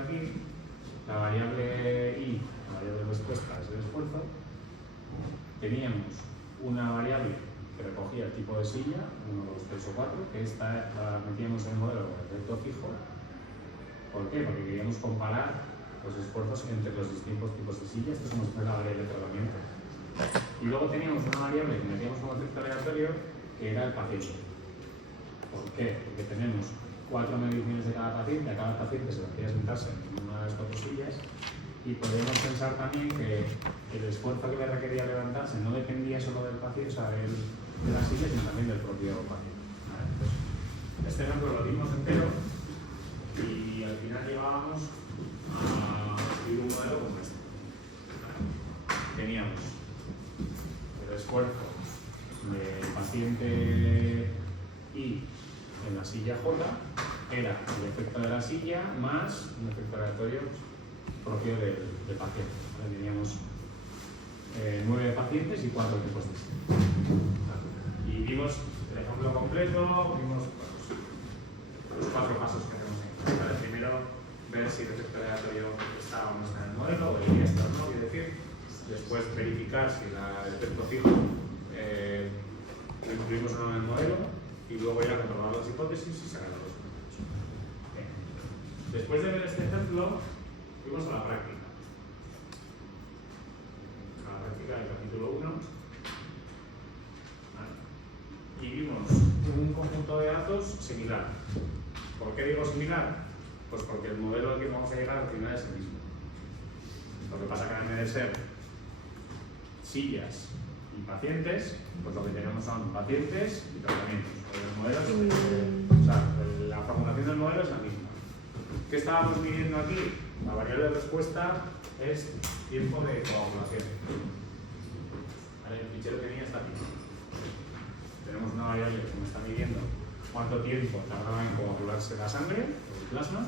aquí, la variable I, la variable respuesta es el esfuerzo. Teníamos una variable que recogía el tipo de silla, 1, 2, 3 o 4, que esta la metíamos en el modelo con efecto fijo. ¿Por qué? Porque queríamos comparar los esfuerzos entre los distintos tipos de sillas. Esto es como si fuera la variable de tratamiento. Y luego teníamos una variable que metíamos como efecto aleatorio, que era el paciente. ¿Por qué? Porque tenemos 4 mediciones de cada paciente, a cada paciente se le hacía sentarse en una de las 4 sillas, y podemos pensar también que el esfuerzo que le requería levantarse no dependía solo del paciente, o sea, de la silla, sino también del propio paciente. ¿Vale? Entonces, este ejemplo lo dimos entero y al final llegábamos a escribir un modelo como este. Teníamos el esfuerzo del paciente I en la silla J, era el efecto de la silla más un efecto aleatorio propio del paciente. ¿Vale? Teníamos 9 pacientes y 4 tipos de silla. Y vimos el ejemplo completo, vimos los 4 pasos que hacemos aquí. ¿Vale? Primero, ver si el efecto aleatorio está o no está en el modelo, o debería estar o no, quiere decir. Después, verificar si el efecto fijo lo incluimos o no en el modelo. Y luego ya comprobar las hipótesis y sacar los resultados. Después de ver este ejemplo, fuimos a la práctica. A la práctica del capítulo 1. ¿Vale? Y vimos un conjunto de datos similar. ¿Por qué digo similar? Pues porque el modelo al que vamos a llegar al final es el mismo. Lo que pasa es que en vez de ser sillas y pacientes, pues lo que tenemos son pacientes y tratamientos. El modelo o sea, la formulación del modelo es la misma. ¿Qué estábamos midiendo aquí? La variable de respuesta es tiempo de coagulación. ¿Vale? El fichero que tenía está aquí. Tenemos una variable que me está midiendo cuánto tiempo tardaba en coagularse la sangre, el plasma,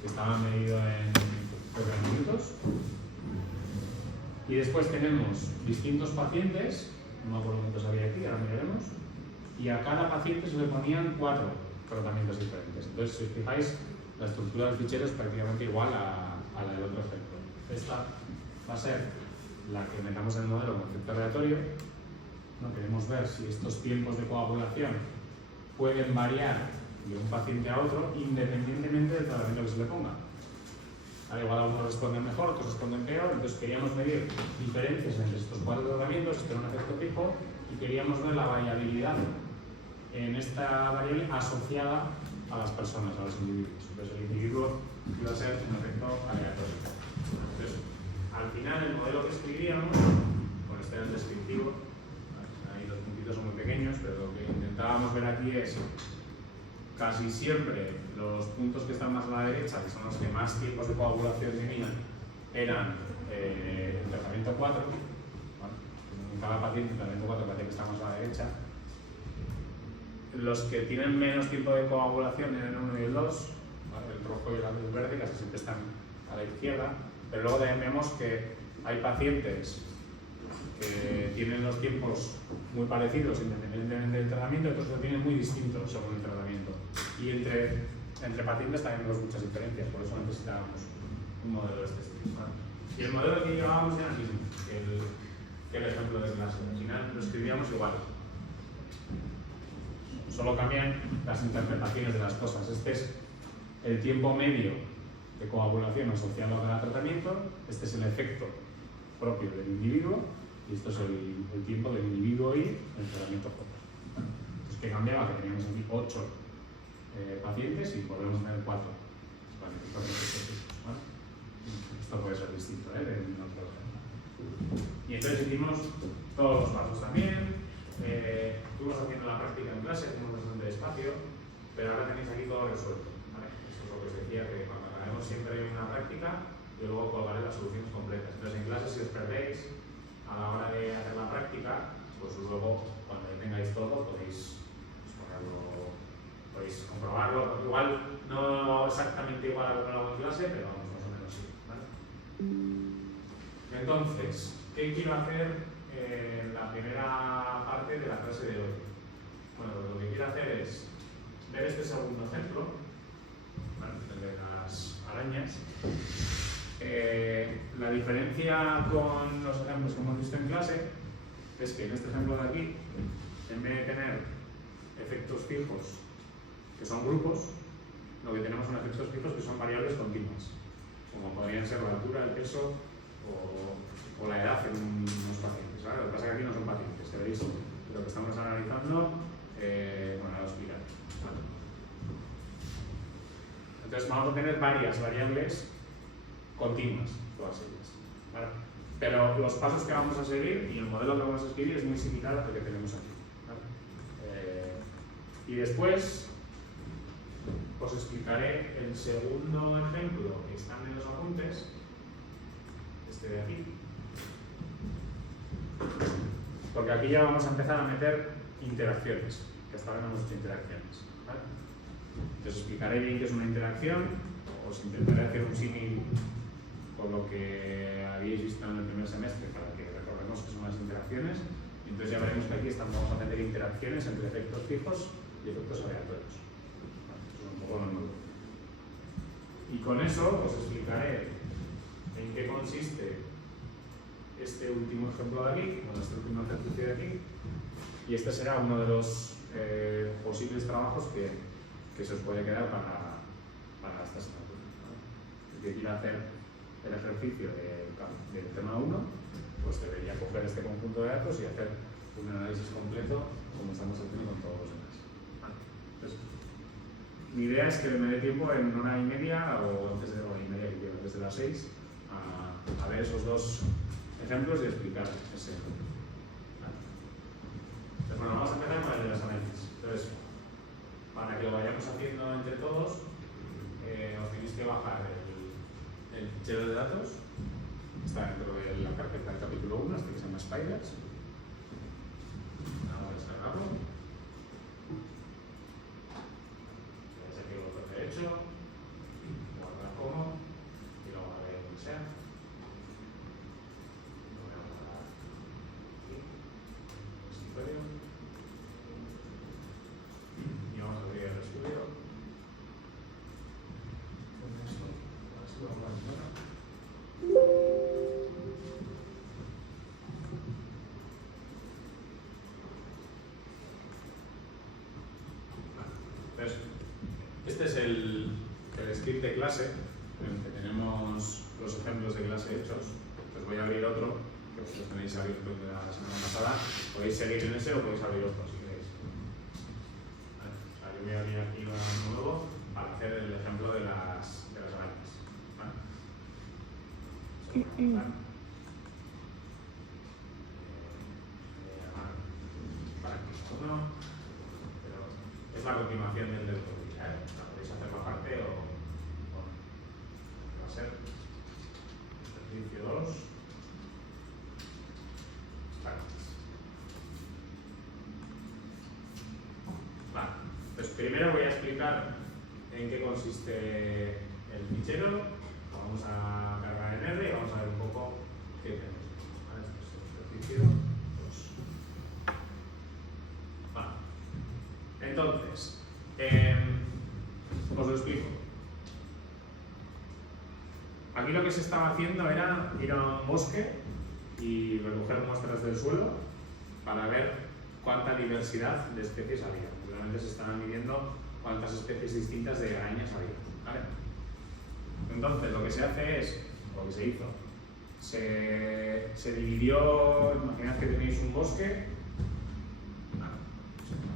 que estaba medido en 4 minutos. Y después tenemos distintos pacientes, no me acuerdo cuántos había aquí, ahora miraremos, y a cada paciente se le ponían 4 tratamientos diferentes. Entonces, si os fijáis, la estructura del fichero es prácticamente igual a la del otro ejemplo. Esta va a ser la que metamos en el modelo con efecto aleatorio. No queremos ver si estos tiempos de coagulación pueden variar de un paciente a otro independientemente del tratamiento que se le ponga. Igual algunos responden mejor, otros responden peor, entonces queríamos medir diferencias entre estos 4 tratamientos, esto era un efecto fijo, y queríamos ver la variabilidad en esta variable asociada a las personas, a los individuos. Entonces el individuo iba a ser un efecto aleatorio. Entonces, al final el modelo que escribíamos, con este era el descriptivo, ahí los puntitos son muy pequeños, pero lo que intentábamos ver aquí es casi siempre los puntos que están más a la derecha, que son los que más tiempos de coagulación tenían, eran el tratamiento 4. ¿Vale? En cada paciente el tratamiento 4 parece que está más a la derecha. Los que tienen menos tiempo de coagulación eran el 1 y el 2, ¿vale? El rojo y el verde casi siempre están a la izquierda, pero luego también vemos que hay pacientes que tienen los tiempos muy parecidos independientemente del tratamiento, otros lo tienen muy distintos según el tratamiento. Y entre pacientes también vemos muchas diferencias, por eso necesitábamos un modelo de este estilo. ¿Vale? Y el modelo que llevábamos era el mismo que el ejemplo de clase. Al final lo escribíamos igual. Solo cambian las interpretaciones de las cosas. Este es el tiempo medio de coagulación asociado a cada tratamiento, este es el efecto propio del individuo, y esto es el tiempo del individuo y el tratamiento J. Entonces, ¿qué cambiaba? Que teníamos aquí 8 pacientes y podemos tener 4. ¿Vale? Esto puede ser distinto, de otro ejemplo. Y entonces hicimos todos los pasos también. Estuvimos haciendo la práctica en clase, hicimos bastante despacio, pero ahora tenéis aquí todo resuelto. ¿Vale? Eso es lo que os decía, que cuando acabemos siempre una práctica, yo luego colgaré las soluciones completas. Entonces, en clase, si os perdéis a la hora de hacer la práctica, pues luego, cuando tengáis todo, podéis comprobarlo. Igual no exactamente igual a lo que lo hago en clase, pero vamos, más o menos sí. ¿Vale? Entonces, ¿qué quiero hacer en la primera parte de la clase de hoy? Bueno, lo que quiero hacer es ver este segundo ejemplo, ¿vale? El de las arañas. La diferencia con los ejemplos que hemos visto en clase es que en este ejemplo de aquí, en vez de tener efectos fijos que son grupos, lo que tenemos son efectos fijos que son variables continuas, como podrían ser la altura, el peso o la edad en unos pacientes. ¿Vale? Lo que pasa es que aquí no son pacientes, que veréis lo que estamos analizando, bueno, ahora lo explicaré. ¿Vale? Entonces vamos a tener varias variables continuas, todas ellas. ¿Vale? Pero los pasos que vamos a seguir y el modelo que vamos a escribir es muy similar a lo que tenemos aquí. ¿Vale? Y después os explicaré el segundo ejemplo que está en los apuntes, este de aquí. Porque aquí ya vamos a empezar a meter interacciones, que hasta ahora no hemos hecho interacciones. ¿Vale? Entonces os explicaré bien qué es una interacción, os intentaré hacer un símil con lo que habéis visto en el primer semestre para que recordemos qué son las interacciones. Y entonces ya veremos que aquí vamos a tener interacciones entre efectos fijos y efectos aleatorios. Y con eso os explicaré en qué consiste este último ejemplo de aquí, bueno, este último ejercicio de aquí, y este será uno de los posibles trabajos que se os puede quedar para esta asignatura. ¿Vale? El que quiera hacer el ejercicio del tema 1, pues debería coger este conjunto de datos y hacer un análisis completo como estamos haciendo con todos los demás. ¿Vale? Entonces, mi idea es que me dé tiempo en 1 hora y media o antes de 1 hora y media, desde las 6, a ver esos dos ejemplos y explicar ese ejemplo. ¿Vale? Entonces, bueno, vamos a empezar con el de las análisis. Entonces, para que lo vayamos haciendo entre todos, os tenéis que bajar el fichero de datos. Está dentro de la carpeta del capítulo 1, este que se llama Spiders. Vamos a descargarlo. Derecho, guardar como y lo guardaré donde sea. Lo voy a guardar aquí, escritorio. Y vamos a abrir el estudio. Con esto, así lo vamos a hacer. Entonces, este es el script de clase en el que tenemos los ejemplos de clase hechos. Os voy a abrir otro, que vosotros tenéis abierto de la semana pasada. Podéis seguir en ese o podéis abrir otro si queréis. Vale. O sea, yo voy a abrir aquí uno nuevo para hacer el ejemplo de las arañas. ¿Vale? Pero es la continuación del otro día, ¿eh? La podéis hacer aparte o va a ser ejercicio 2. Vale. Pues primero voy a explicar en qué consiste el fichero. Lo vamos a cargar en R y vamos a ver un poco qué tenemos. ¿Vale? Este es el ejercicio 2. Vale. Entonces, os lo explico. Aquí lo que se estaba haciendo era ir a un bosque y recoger muestras del suelo para ver cuánta diversidad de especies había. Realmente se estaban midiendo cuántas especies distintas de arañas había. ¿Vale? Entonces, lo que se hace es, lo que se hizo, se dividió, imaginad que tenéis un bosque,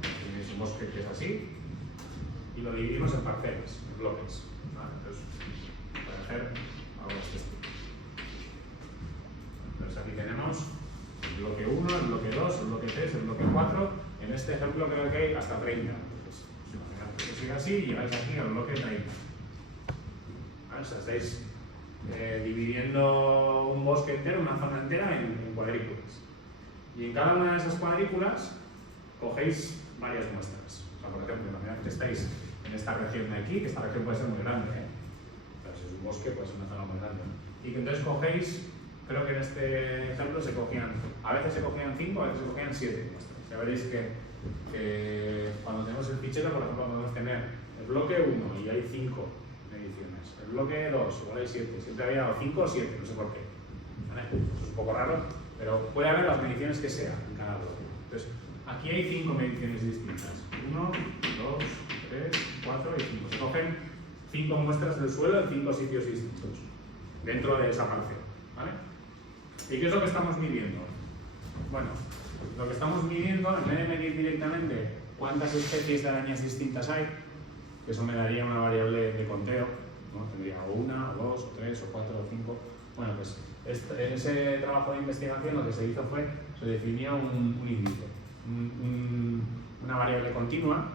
tenéis un bosque que es así, y lo dividimos en parcelas, en bloques. ¿Vale? Entonces, para hacer algo así. Entonces aquí tenemos el bloque 1, el bloque 2, el bloque 3, el bloque 4. En este ejemplo creo que hay hasta 30. Entonces, imaginad que sigue así y llegáis aquí al bloque 30. ¿Vale? O sea, estáis dividiendo un bosque entero, una zona entera, en cuadrículas. Y en cada una de esas cuadrículas cogéis varias muestras. O sea, por ejemplo, imaginad que estáis en esta región de aquí, que esta región puede ser muy grande, ¿eh? Pero si es un bosque, puede ser una zona muy grande, ¿no? Y que entonces cogéis, creo que en este ejemplo se cogían, a veces se cogían 5, a veces se cogían 7 muestras. Ya veréis que cuando tenemos el fichero, por ejemplo, podemos tener el bloque 1 y hay 5 mediciones. distintas. El bloque 2 igual hay 7. Siempre había dado 5 o 7, no sé por qué. ¿Vale? Eso es un poco raro, pero puede haber las mediciones que sea en cada bloque. Entonces, aquí hay 5 mediciones distintas. 1, 2, 3, 4 y 5. Se cogen 5 muestras del suelo en 5 sitios distintos dentro de esa parcela. ¿Vale? ¿Y qué es lo que estamos midiendo? Bueno, lo que estamos midiendo, en vez de medir directamente cuántas especies de arañas distintas hay, que eso me daría una variable de conteo, ¿no? Tendría o 1, o 2, o 3, o 4, o 5. Bueno, pues en ese trabajo de investigación lo que se hizo fue, se definió un índice, una variable continua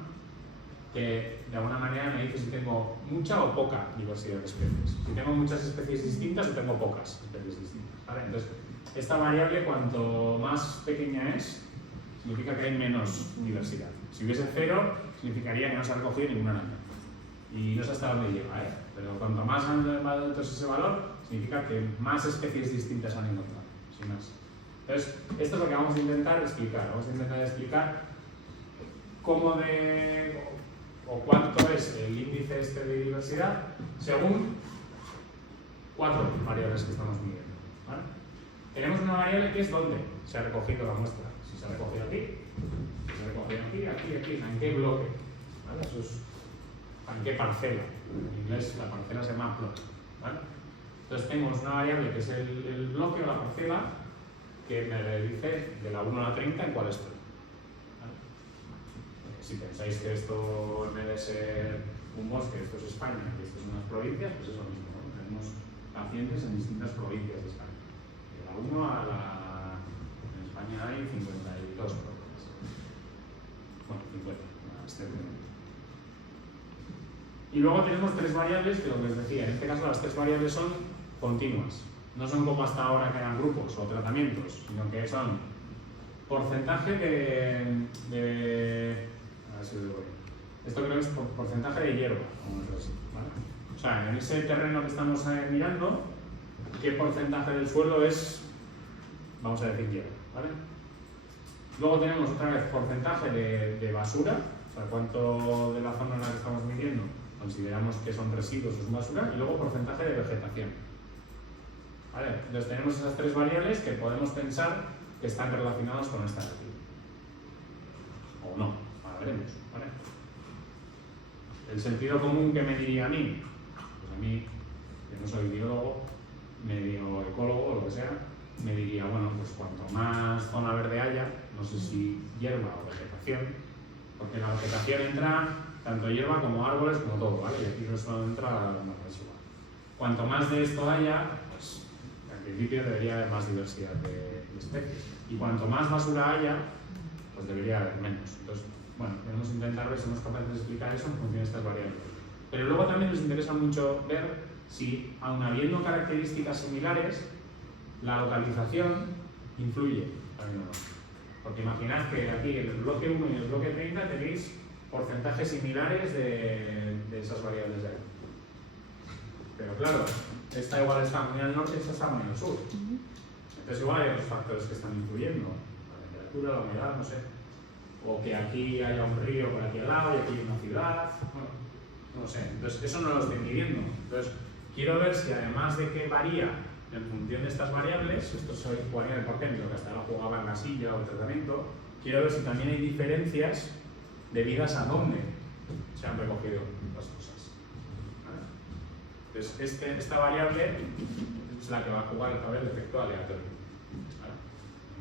que de alguna manera me dice si tengo mucha o poca diversidad de especies. Si tengo muchas especies distintas o tengo pocas especies distintas. ¿Vale? Entonces, esta variable, cuanto más pequeña es, significa que hay menos diversidad. Si hubiese 0, significaría que no se ha recogido ninguna araña. Y no sé hasta dónde llega, ¿eh? Pero cuanto más alto es ese valor, significa que más especies distintas han encontrado, sin más. Entonces, esto es lo que vamos a intentar explicar. Vamos a intentar explicar cómo o cuánto es el índice este de diversidad según 4 variables que estamos midiendo. ¿Vale? Tenemos una variable que es dónde se ha recogido la muestra. Si se ha recogido aquí, si se ha recogido aquí, en qué bloque. ¿Vale? Eso es en qué parcela. En inglés la parcela se llama plot. ¿Vale? Entonces tenemos una variable que es el bloque o la parcela que me dice de la 1 a la 30 en cuál estoy. ¿Vale? Si pensáis que esto en vez de ser un bosque, esto es España y esto son unas provincias, pues es lo mismo, ¿no? Tenemos pacientes en distintas provincias de España. De la 1 a la... En España hay 52 provincias. Bueno, 50, excepto. Y luego tenemos 3 variables que, lo que os decía, en este caso las 3 variables son continuas. No son como hasta ahora que eran grupos o tratamientos, sino que son porcentaje de a ver si lo voy. Esto creo que es porcentaje de hierba, vamos a decir así, ¿vale? O sea, en ese terreno que estamos mirando, ¿qué porcentaje del suelo es, vamos a decir, hierba? ¿Vale? Luego tenemos otra vez porcentaje de basura, o sea, cuánto de la zona en la que estamos midiendo consideramos que son residuos o es basura, y luego porcentaje de vegetación. ¿Vale? Entonces tenemos esas 3 variables que podemos pensar que están relacionadas con esta de aquí. O no, ahora veremos. ¿Vale? El sentido común que me diría a mí, pues a mí, que no soy biólogo, medio ecólogo o lo que sea, me diría, bueno, pues cuanto más zona verde haya, no sé si hierba o vegetación, porque en la vegetación entra tanto hierba como árboles como todo, ¿vale? Y aquí no solo entra la basura. Cuanto más de esto haya, pues en principio debería haber más diversidad de especies. Y cuanto más basura haya, pues debería haber menos. Entonces, bueno, debemos intentar ver si somos capaces de explicar eso en función de estas variables. Pero luego también nos interesa mucho ver si, aun habiendo características similares, la localización influye también o no. Porque imaginad que aquí en el bloque 1 y en el bloque 30 tenéis porcentajes similares de esas variables de ahí. Pero claro, esta igual está muy al norte y esta está muy al sur. Entonces igual hay otros factores que están influyendo. La temperatura, la humedad, no sé. O que aquí haya un río por aquí al lado y aquí hay una ciudad. Bueno, no sé. Entonces eso no lo estoy midiendo. Entonces quiero ver si además de que varía en función de estas variables, esto se ponía por ejemplo que hasta ahora jugaba en la silla o el tratamiento, quiero ver si también hay diferencias debidas a dónde se han recogido las cosas. ¿Vale? Entonces, esta variable es la que va a jugar el papel de efecto aleatorio. ¿Vale?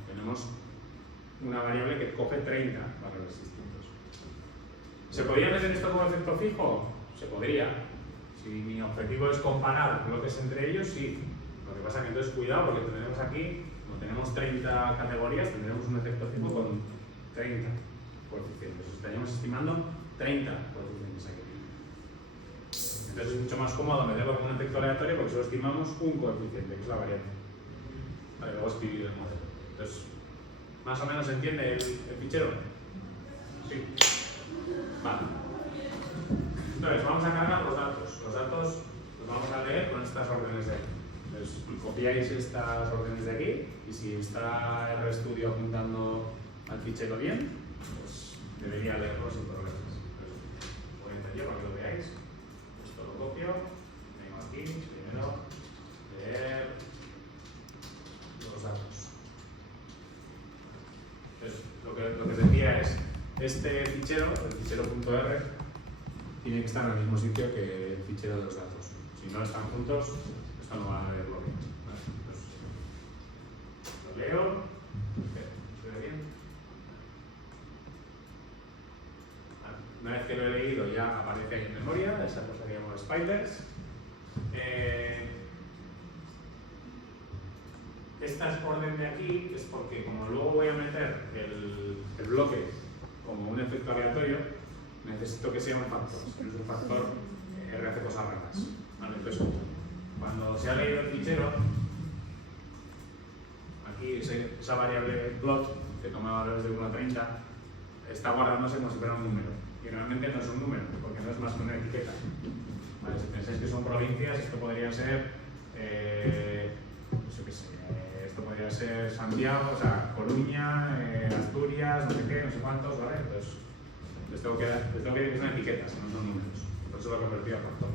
Tenemos una variable que coge 30 valores distintos. ¿Se podría meter esto como efecto fijo? Se podría. Si mi objetivo es comparar bloques entre ellos, sí. Lo que pasa es que entonces cuidado porque tendremos aquí, como tenemos 30 categorías, tendremos un efecto fijo con 30 coeficientes. Estaríamos estimando 30 coeficientes aquí. Entonces es mucho más cómodo meterlo como un efecto aleatorio porque solo estimamos un coeficiente, que es la variable. Vale, luego escribir el modelo. Entonces, ¿más o menos se entiende el fichero? Sí. Vale. Entonces, vamos a cargar los datos. Los datos los vamos a leer con estas órdenes de aquí. Entonces, copiáis estas órdenes de aquí y si está RStudio apuntando al fichero bien, pues debería leerlo sin problemas. Entonces, voy a entender para que lo veáis. Esto lo copio, me aquí, primero, leer los datos. Entonces, lo que decía es, este fichero, el fichero.r, tiene que estar en el mismo sitio que el fichero de los datos. Si no están juntos, esto no va a leerlo bien. ¿Vale? Entonces, lo leo. ¿Se ve bien? Una vez que lo he leído ya aparece ahí en memoria, esa cosa que llamamos spiders. Esta orden de aquí es porque como luego voy a meter el bloque como un efecto aleatorio, necesito que sea un factor. Si no es un factor, R hace cosas raras. ¿Vale? Entonces, cuando se ha leído el fichero, aquí esa variable plot que toma valores de 1 a 30 está guardándose como si fuera un número. Y realmente no es un número, porque no es más que una etiqueta. ¿Vale? Si pensáis que son provincias, esto podría ser, yo qué sé, esto podría ser Santiago, o sea, Coruña, Asturias, no sé qué, no sé cuántos, ¿vale? Entonces, les tengo que decir que son etiquetas, no son números. Por eso lo he convertido a factor.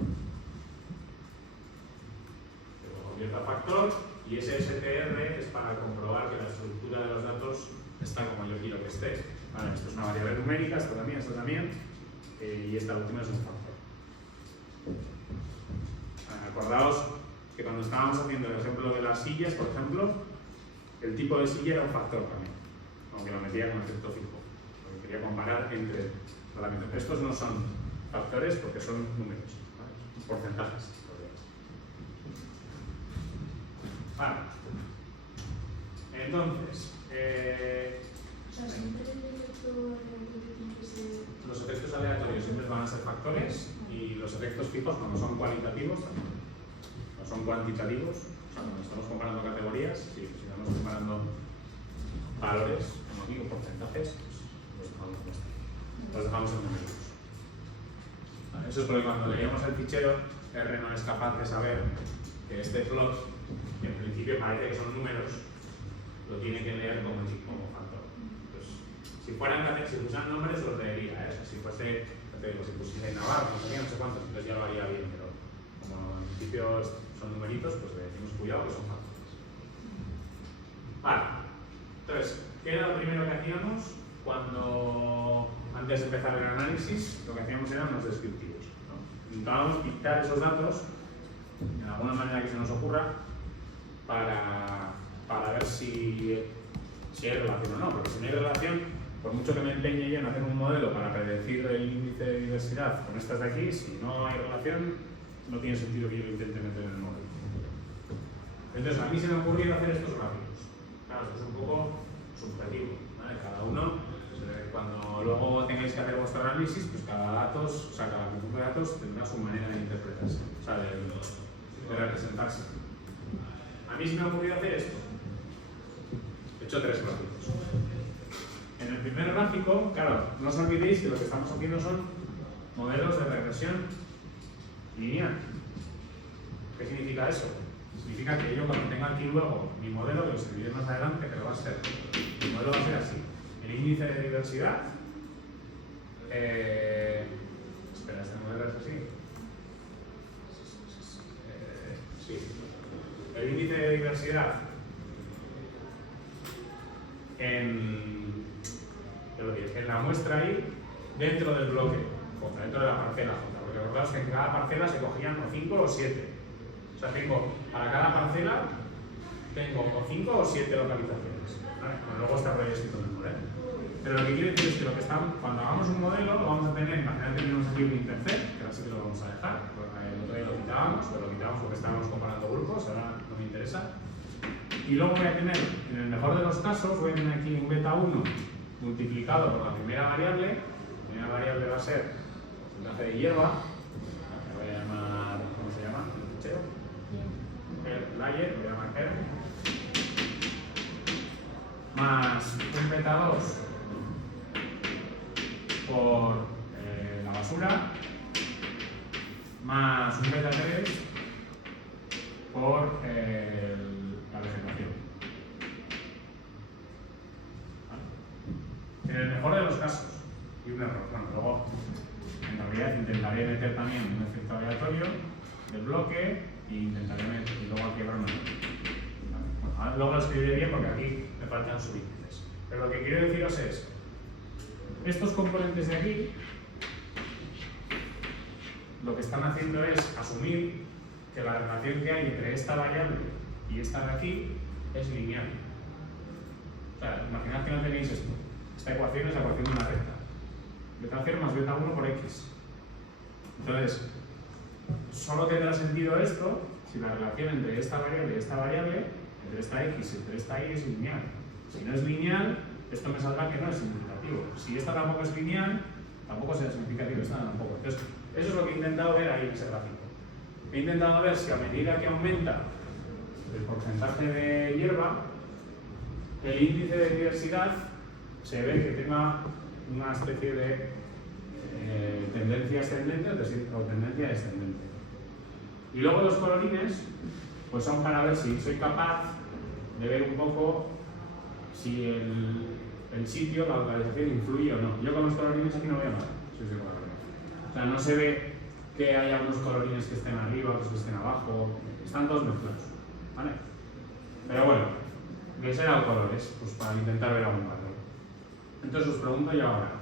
Lo convierto a factor y ese str es para comprobar que la estructura de los datos está como yo quiero que esté. Vale, esto es una variable numérica, esto también, y esta última es un factor. Vale, acordaos que cuando estábamos haciendo el ejemplo de las sillas, por ejemplo, el tipo de silla era un factor también, aunque lo metía como efecto fijo, porque quería comparar entre parámetros. Estos no son factores porque son números, ¿vale? Porcentajes. Vale. Entonces, los efectos aleatorios siempre van a ser factores y los efectos fijos, cuando son cualitativos, no son cuantitativos, o sea, cuando estamos comparando categorías, si estamos comparando valores, como digo, porcentajes, pues los dejamos en números. Vale, eso es porque cuando leíamos el fichero, R no es capaz de saber que este plot, que en principio parece que son números, lo tiene que leer como factor. Entonces, si usan nombres, los leería. Si fuese, te digo, si pusiese Navarro, no sé cuántos, entonces ya lo haría bien, pero como en principio son numeritos, pues le decimos cuidado que son factores. Vale. Entonces, ¿qué era lo primero que hacíamos cuando, antes de empezar el análisis, lo que hacíamos eran los descriptivos, ¿no? Intentábamos dictar esos datos, de alguna manera que se nos ocurra, para ver si hay relación o no, porque si no hay relación, por mucho que me empeñe yo en hacer un modelo para predecir el índice de diversidad con estas de aquí, si no hay relación, no tiene sentido que yo lo intente meter en el modelo. Entonces, a mí se me ha ocurrido hacer estos gráficos. Claro, esto es un poco subjetivo, ¿vale? Cada uno, cuando luego tengáis que hacer vuestro análisis, pues cada conjunto de datos tendrá su manera de interpretarse, o sea, de representarse. A mí se me ha ocurrido hacer esto. He hecho 3 gráficos. En el primer gráfico, claro, no os olvidéis que lo que estamos haciendo son modelos de regresión lineal. ¿Qué significa eso? Significa que yo cuando tenga aquí luego mi modelo, que lo escribiré más adelante, pero va a ser, mi modelo va a ser así. El índice de diversidad, espera, este modelo es así. Sí. El índice de diversidad en la muestra ahí, dentro del bloque, dentro de la parcela J, porque recordaos que en cada parcela se cogían o 5 o 7. O sea, para cada parcela tengo o 5 o 7 localizaciones. ¿Vale? Bueno, luego está por ahí escrito en el modelo. Pero lo que quiere decir es que cuando hagamos un modelo, lo vamos a tener, imaginad que tenemos aquí un intercept, que ahora sí que lo vamos a dejar, el otro día lo quitábamos, pero lo quitamos porque estábamos comparando grupos, ahora no me interesa. Y luego voy a tener, en el mejor de los casos, voy a tener aquí un beta 1 multiplicado por la primera variable. La primera variable va a ser el porcentaje de hierba, que voy a llamar, ¿cómo se llama? ¿El fichero? El layer, lo voy a llamar R, más un beta 2 por la basura, más un beta 3 por la vegetación. ¿Vale? En el mejor de los casos, y un error, bueno, luego en realidad intentaré meter también un efecto aleatorio del bloque e intentaré meter, y luego aquí habrá una nota. Bueno, ahora luego lo escribiré bien porque aquí me faltan subíndices. Pero lo que quiero deciros es, estos componentes de aquí, lo que están haciendo es asumir que la relación que hay entre esta variable y esta de aquí es lineal. O sea, imaginad que no tenéis esto. Esta ecuación es la ecuación de una recta. Beta 0 más beta 1 por x. Entonces, solo tendrá sentido esto si la relación entre esta variable y esta variable, entre esta x y entre esta y, es lineal. Si no es lineal, esto me saldrá que no es significativo. Si esta tampoco es lineal, tampoco será significativo, esta tampoco. Entonces, eso es lo que he intentado ver ahí en ese gráfico. He intentado ver si a medida que aumenta el porcentaje de hierba, el índice de diversidad se ve que tenga una especie de tendencia ascendente o tendencia descendente. Y luego los colorines pues son para ver si soy capaz de ver un poco si el sitio, la localización influye o no. Yo con los colorines aquí no veo nada, si os digo la verdad. O sea, no se ve que haya unos colorines que estén arriba, otros que estén abajo, están todos mezclados, ¿vale? Pero bueno, ¿qué serán colores? Pues para intentar ver algún patrón. Entonces os pregunto yo ahora,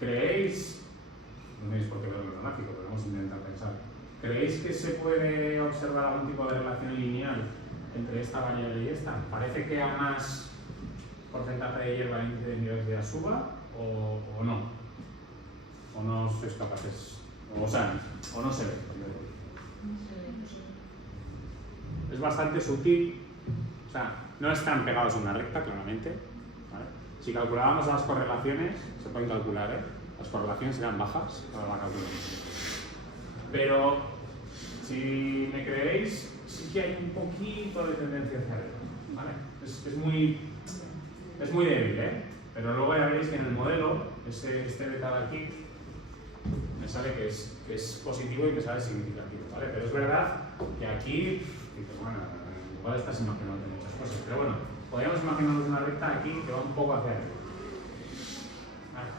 ¿creéis, no tenéis por qué verlo en el gráfico, pero vamos a intentar pensar, ¿creéis que se puede observar algún tipo de relación lineal entre esta variable y esta? ¿Parece que a más porcentaje de hierba el índice de diversidad suba o no? ¿O no sois capaces? O sea, o no se ve. Es bastante sutil, o sea, no están pegados a una recta, claramente. ¿Vale? Si calculábamos las correlaciones, se pueden calcular, ¿eh? Las correlaciones serán bajas, ahora la calculamos. Pero, si me creéis, sí que hay un poquito de tendencia hacia arriba, ¿vale? Es muy débil, ¿eh? Pero luego ya veréis que en el modelo, este beta de aquí, me sale que es positivo y que sale significativo, ¿vale? Pero es verdad que aquí, bueno, igual estás imaginando muchas cosas, pero bueno, podríamos imaginarnos una recta aquí que va un poco hacia arriba. Vale.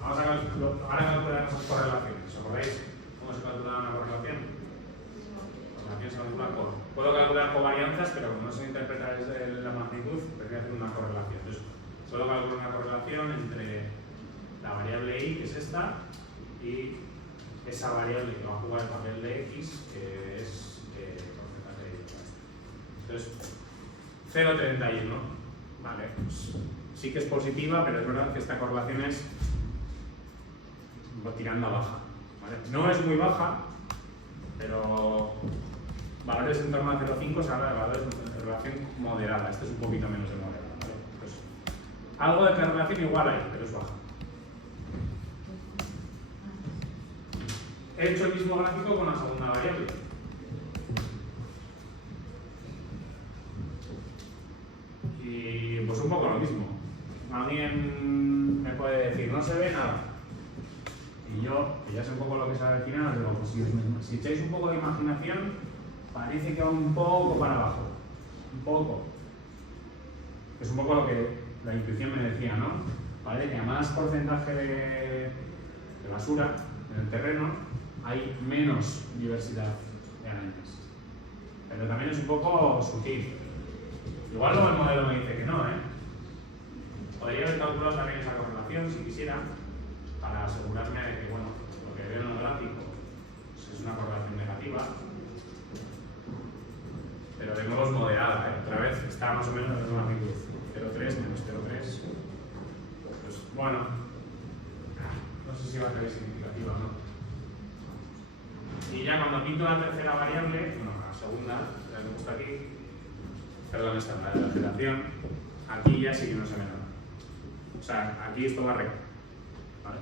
Vamos a ahora calcularemos las correlaciones. ¿Os acordáis cómo se calcula una correlación? La correlación se calcula puedo calcular covarianzas, pero como no se interpreta desde la magnitud, tendría que hacer una correlación. Entonces, puedo calcular una correlación entre la variable y, que es esta, y esa variable que va a jugar el papel de x, que es porcentaje de esta. Entonces, 0,31. Vale, pues sí que es positiva, pero es verdad que esta correlación es tirando a baja. ¿Vale? No es muy baja, pero valores en torno a 0,5 se habla de valores de relación moderada. Este es un poquito menos de moderada. ¿Vale? Pues, algo de correlación igual hay, pero es baja. He hecho el mismo gráfico con la segunda variable. Y pues un poco lo mismo. Alguien me puede decir, no se ve nada. Y yo, que ya sé un poco lo que se avecina, os digo, pues si echáis un poco de imaginación, parece que va un poco para abajo. Un poco. Es un poco lo que la intuición me decía, ¿no? Parece que a más porcentaje de basura en el terreno, hay menos diversidad de arañas. Pero también es un poco sutil. Igual luego el modelo me dice que no, ¿eh? Podría haber calculado también esa correlación, si quisiera, para asegurarme de que, bueno, lo que veo en el gráfico pues es una correlación negativa. Pero de nuevo es moderada, ¿eh? Otra vez está más o menos en la magnitud. 0,3 menos 0,3. Pues bueno, no sé si va a ser significativa o no. Y ya cuando pinto la tercera variable, bueno, la segunda, la que me gusta aquí, perdón, esta es la de la vegetación, aquí ya sí que no se ve nada. O sea, aquí esto va recto. ¿Vale?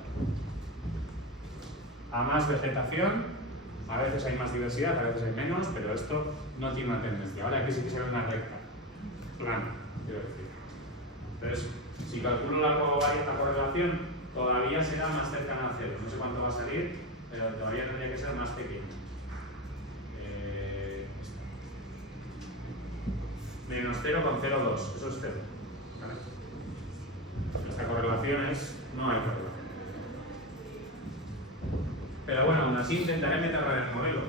A más vegetación, a veces hay más diversidad, a veces hay menos, pero esto no tiene una tendencia. Ahora aquí sí que se ve una recta, plana, quiero decir. Entonces, si calculo la correlación, todavía será más cercana a cero. No sé cuánto va a salir, pero todavía tendría que ser más pequeño. Menos 0,02, eso es 0. ¿Vale? Esta correlación es, no hay correlación. Pero bueno, aún así intentaré meterla en el modelo.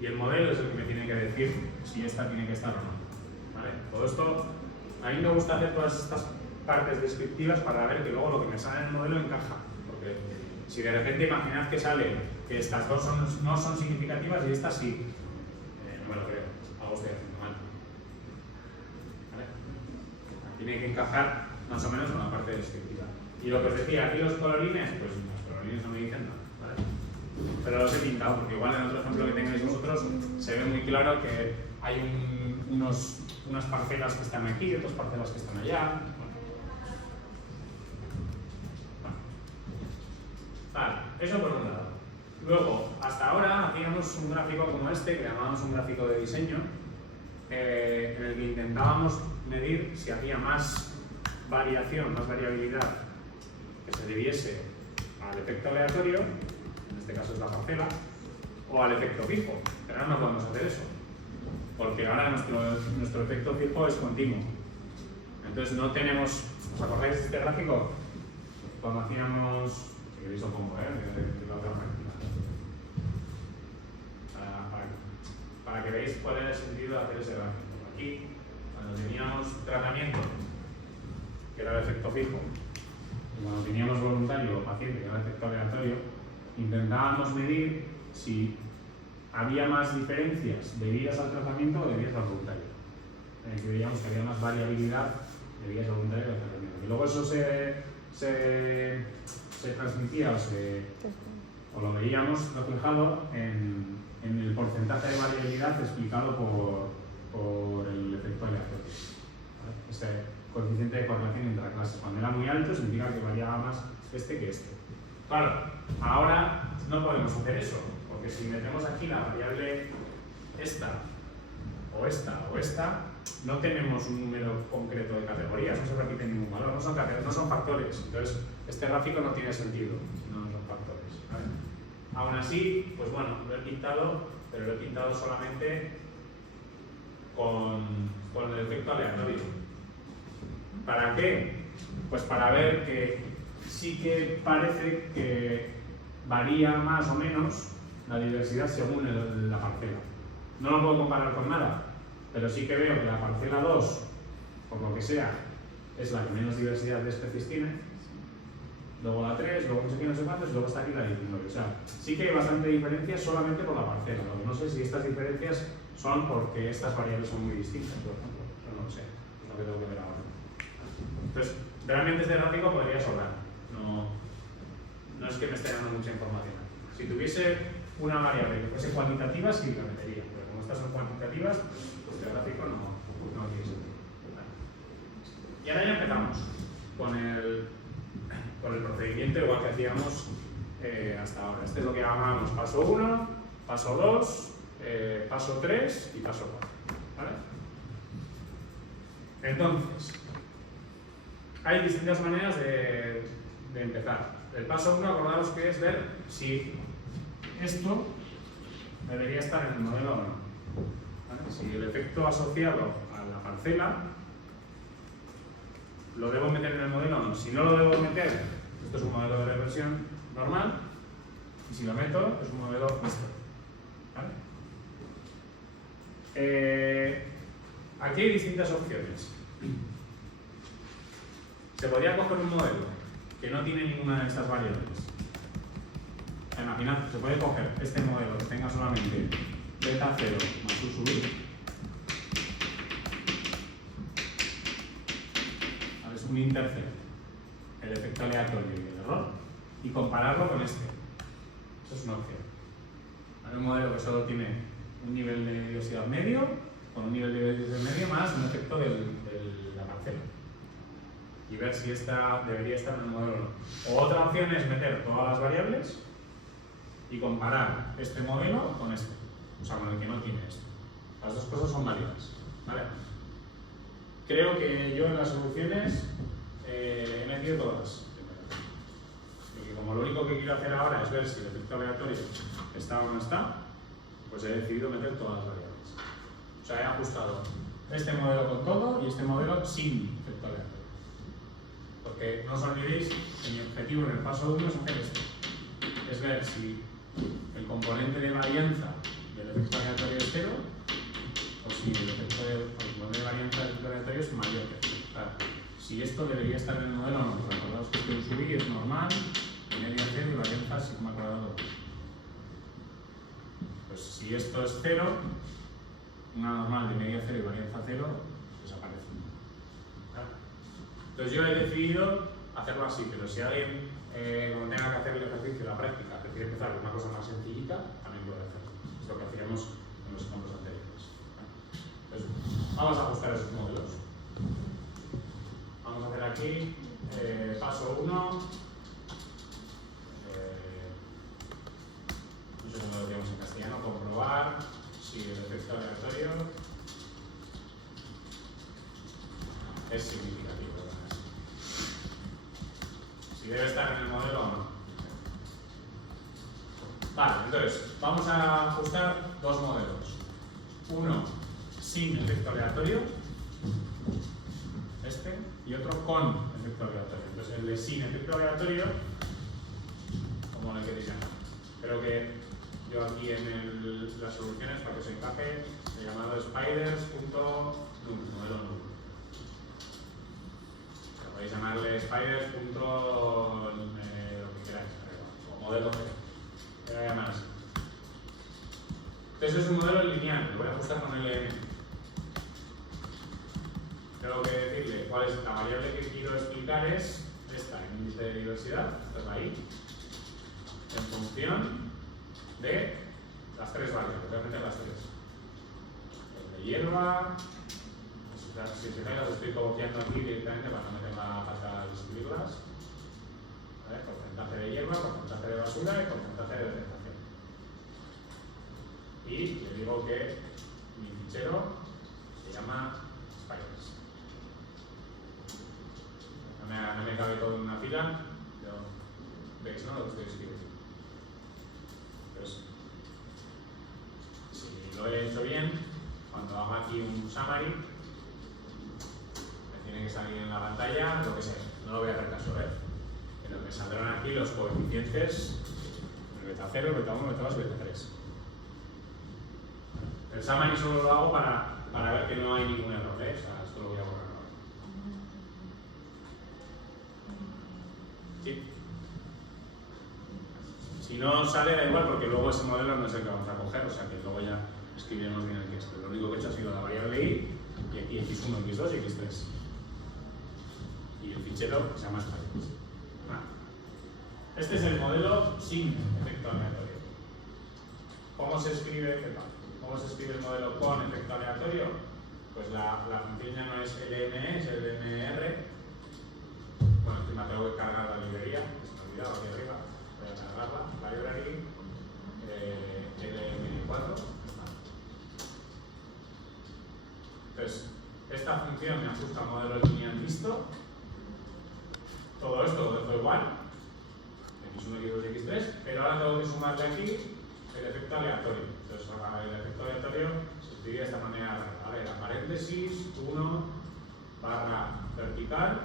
Y el modelo es el que me tiene que decir si esta tiene que estar o no. ¿Vale? Todo esto, a mí me gusta hacer todas estas partes descriptivas para ver que luego lo que me sale en el modelo encaja. Porque si de repente imaginad que sale que estas dos no son significativas y estas sí, no me lo creo, algo estoy haciendo mal. ¿Vale? Tiene que encajar más o menos en la parte descriptiva. Y lo que os decía, aquí los colorines, pues los colorines no me dicen nada. ¿Vale? Pero los he pintado, porque igual en otro ejemplo que tengáis vosotros se ve muy claro que hay unas parcelas que están aquí y otras parcelas que están allá. Vale, eso por un lado. Luego, hasta ahora hacíamos un gráfico como este, que llamábamos un gráfico de diseño, en el que intentábamos medir si había más variación, más variabilidad que se debiese al efecto aleatorio, en este caso es la parcela, o al efecto fijo. Pero ahora no podemos hacer eso, porque ahora nuestro efecto fijo es continuo. Entonces no tenemos, ¿os acordáis de este gráfico? Cuando hacíamos, si queréis lo pongo, de la otra práctica, para que veáis cuál era el sentido de hacer ese gráfico. Aquí, cuando teníamos tratamiento, que era el efecto fijo, y cuando teníamos voluntario o paciente, que era el efecto aleatorio, intentábamos medir si había más diferencias debidas al tratamiento o debidas al voluntario. En el que veíamos que había más variabilidad debidas al voluntario que al tratamiento. Y luego eso se transmitía o lo veíamos reflejado en el porcentaje de variabilidad explicado por el efecto aleatorio. ¿Vale? Este coeficiente de correlación entre clases. Cuando era muy alto significa que variaba más este que este. Claro, ahora no podemos hacer eso, porque si metemos aquí la variable esta, o esta, no tenemos un número concreto de categorías, no se repite ningún valor, no son factores. Entonces, este gráfico no tiene sentido si no son factores. ¿Vale? Aún así, pues bueno, lo he pintado, pero lo he pintado solamente con el efecto aleatorio. ¿Para qué? Pues para ver que sí que parece que varía más o menos la diversidad según la parcela. No lo puedo comparar con nada, pero sí que veo que la parcela 2, por lo que sea, es la que menos diversidad de especies tiene, luego la 3, luego no sé qué, no sé cuántos, y luego está aquí la 19. O sea, sí que hay bastante diferencia solamente por la parcela. Lo que no sé si estas diferencias son porque estas variables son muy distintas, por ejemplo. Eso no lo sé, es lo que tengo que ver ahora. Entonces, realmente este gráfico podría sobrar. No es que me esté dando mucha información. Si tuviese una variable que fuese cuantitativa, sí la metería. Pero como estas son cuantitativas, pues el gráfico no tiene sentido. Vale. Y ahora ya empezamos con el procedimiento igual que hacíamos hasta ahora. Este es lo que llamamos paso 1, paso 2, paso 3 y paso 4. ¿Vale? Entonces, hay distintas maneras de empezar. El paso 1, acordaros que es ver si esto debería estar en el modelo o no. ¿Vale? Si el efecto asociado a la parcela lo debo meter en el modelo o no. Si no lo debo meter, esto es un modelo de reversión normal, y si lo meto, es un modelo mixto. ¿Vale? Aquí hay distintas opciones. Se podría coger un modelo que no tiene ninguna de estas variables. Imaginad, se puede coger este modelo que tenga solamente beta 0 más u sub i. Es un intercero, el efecto aleatorio y el error, y compararlo con este. Eso es una opción. Hay un modelo que solo tiene un nivel de diversidad medio, con un nivel de diversidad medio más un efecto de la parcela. Y ver si esta debería estar en el modelo o no. O otra opción es meter todas las variables y comparar este modelo con este, o sea, con el que no tiene esto. Las dos cosas son válidas, ¿vale? Creo que yo en las soluciones he metido todas. Y como lo único que quiero hacer ahora es ver si el efecto aleatorio está o no está, pues he decidido meter todas las variables. O sea, he ajustado este modelo con todo y este modelo sin efecto aleatorio. Porque no os olvidéis que mi objetivo en el paso 1 es hacer esto. Es ver si el componente de varianza del efecto aleatorio es 0 o si el valor de varianza del efecto aleatorio es mayor que 0. Claro, si esto debería estar en el modelo o no. Recordaos que este sub I es normal, media 0 y varianza sigma cuadrado 2. Pues si esto es 0, una normal de media 0 y varianza 0 desaparece. ¿Vale? Entonces yo he decidido hacerlo así, pero si alguien cuando tenga que hacer el ejercicio de la práctica prefiere empezar con una cosa más sencillita, también puede hacerlo. Es lo que hacíamos en los ejemplos anteriores. Entonces, vamos a ajustar esos modelos. Vamos a hacer aquí paso 1. No sé cómo lo decíamos en castellano, comprobar si el efecto aleatorio es significativo. Si debe estar en el modelo o no. Vale, entonces vamos a ajustar dos modelos. Uno sin efecto aleatorio, este, y otro con efecto aleatorio. Entonces el de sin efecto aleatorio, ¿cómo le queréis llamar? Creo que yo aquí en las soluciones, para que os encaje, he llamado spiders.null, modelo null. Podéis llamarle spiders. Lo que queráis, o modelo 0. Voy a llamar así. Entonces es un modelo lineal, lo voy a ajustar con LN. Tengo que decirle cuál es la variable que quiero explicar, es esta, el índice de diversidad, esta es la I, en función de las tres variables, voy a meter las tres. El de hierba. Si se las estoy copiando aquí directamente para no meter la pata de escribirlas. ¿Vale? Porcentaje de hierba, porcentaje de basura y porcentaje de vegetación. Y le digo que mi fichero se llama spiders. No me cabe todo en una fila, pero veis, ¿no? Lo que estoy escribiendo. Entonces, si lo he hecho bien, cuando haga aquí un summary, tiene que salir en la pantalla, lo que sea, no lo voy a hacer caso, pero me saldrán aquí los coeficientes, el beta 0, beta 1, beta 2, beta 3. El summary solo lo hago para ver que no hay ningún error, o sea, esto lo voy a borrar ahora. ¿Sí? Si no sale, da igual, porque luego ese modelo no es el que vamos a coger, o sea que luego ya escribiremos bien el que es. Lo único que he hecho ha sido la variable I, y aquí x1, x2 y x3. Y el fichero se llama spiders. Este es el modelo sin efecto aleatorio. ¿Cómo se escribe? ¿Cómo se escribe el modelo con efecto aleatorio? Pues la función ya no es LME, es LMR. Bueno, encima tengo que cargar la librería, que se me ha olvidado aquí arriba. Voy a cargarla, library LM4. Entonces, esta función me ajusta al modelo lineal visto. Todo esto lo dejo igual, x1, x2 y x3, pero ahora tengo que sumarle aquí el efecto aleatorio. Entonces, el efecto aleatorio se escribe de esta manera, ¿vale? La paréntesis 1 barra vertical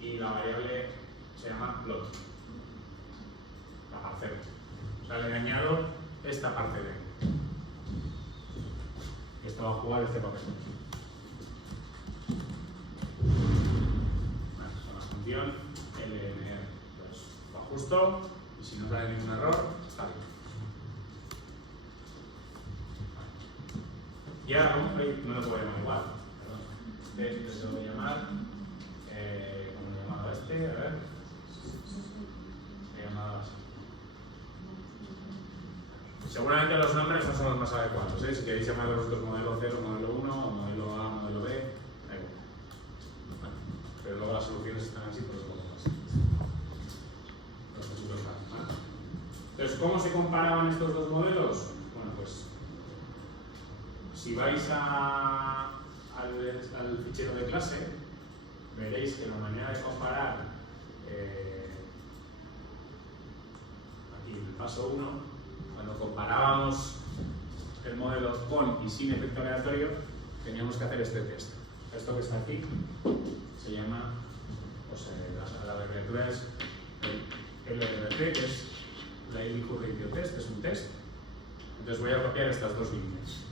y la variable se llama plot, la parcela. O sea, le añado esta parte de aquí. Esto va a jugar este papel. Con la función LMR. Pues lo ajusto y si no sale ningún error, está bien. Y ahora, no lo puedo llamar igual. Perdón. Este lo voy a llamar. ¿Cómo lo he llamado este? A ver. Lo he llamado así. Seguramente los nombres no son los más adecuados. Si queréis llamar a los otros modelo 0, modelo 1, o modelo A, modelo B, da igual. Pero luego las soluciones están así, por eso lo pongo así. Entonces, ¿cómo se comparaban estos dos modelos? Bueno, pues si vais al fichero de clase, veréis que la manera de comparar aquí el paso 1, cuando comparábamos el modelo con y sin efecto aleatorio, teníamos que hacer este test. Esto que está aquí se llama, pues la abreviatura es el LRT, que es Likelihood Ratio Test, es un test Entonces voy a copiar estas dos líneas.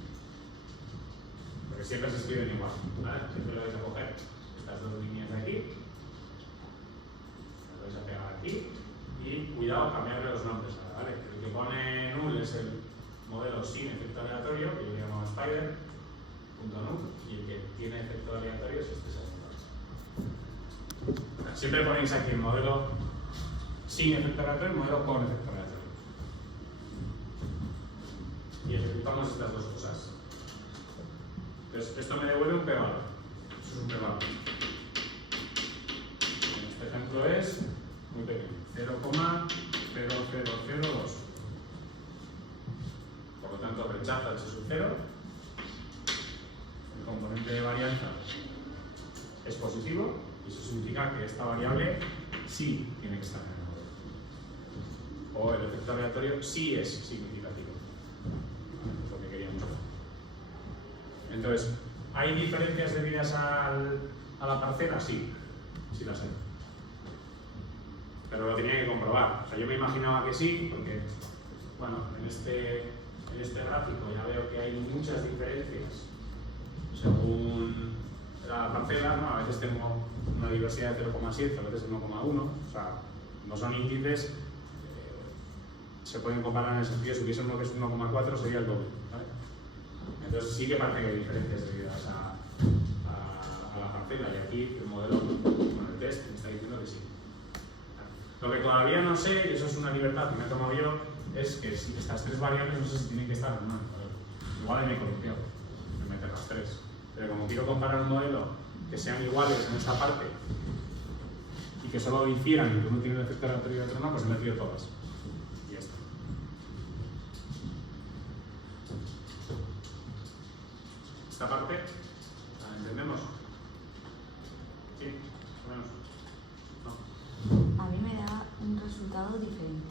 Porque siempre se escriben igual, ¿vale? Siempre lo vais a coger estas dos líneas de aquí, las vais a pegar aquí, y cuidado, cambiarle los nombres ahora, ¿vale? El que pone null es el modelo sin efecto aleatorio, que yo le llamo spider.null, y el que tiene efecto aleatorio es este segundo. Siempre ponéis aquí el modelo sin efecto aleatorio y el modelo con efecto aleatorio. Y ejecutamos estas dos cosas. Entonces, esto me devuelve un p-valor. Eso es un p-valor. Este ejemplo es muy pequeño, 0,0002. Por lo tanto, rechaza h sub 0. El componente de varianza es positivo, y eso significa que esta variable sí tiene que estar en el modelo. O el efecto aleatorio sí es significativo. Es lo que queríamos hacer. Entonces, ¿hay diferencias debidas a la parcela? Sí, sí las hay. Pero lo tenía que comprobar. O sea, yo me imaginaba que sí, porque, bueno, en este gráfico ya veo que hay muchas diferencias según la parcela, ¿no? A veces tengo una diversidad de 0,7, a veces 1,1. O sea, no son índices, se pueden comparar en el sentido, si hubiese uno que es 1,4 sería el doble, ¿vale? Entonces sí que parece que hay diferencias debidas a la parcela, y aquí el modelo, con el test, me está diciendo que sí. Lo que todavía no sé, y eso es una libertad que me he tomado yo, es que si estas tres variables no sé si tienen que estar en una. Igual me he columpiado en meter las tres. Pero como quiero comparar un modelo que sean iguales en esta parte y que solo difieran y que uno tiene un efecto aleatorio y otro no, pues he metido todas. Y ya está. Esta parte, ¿la entendemos? Sí, más o menos. No. A mí me da un resultado diferente.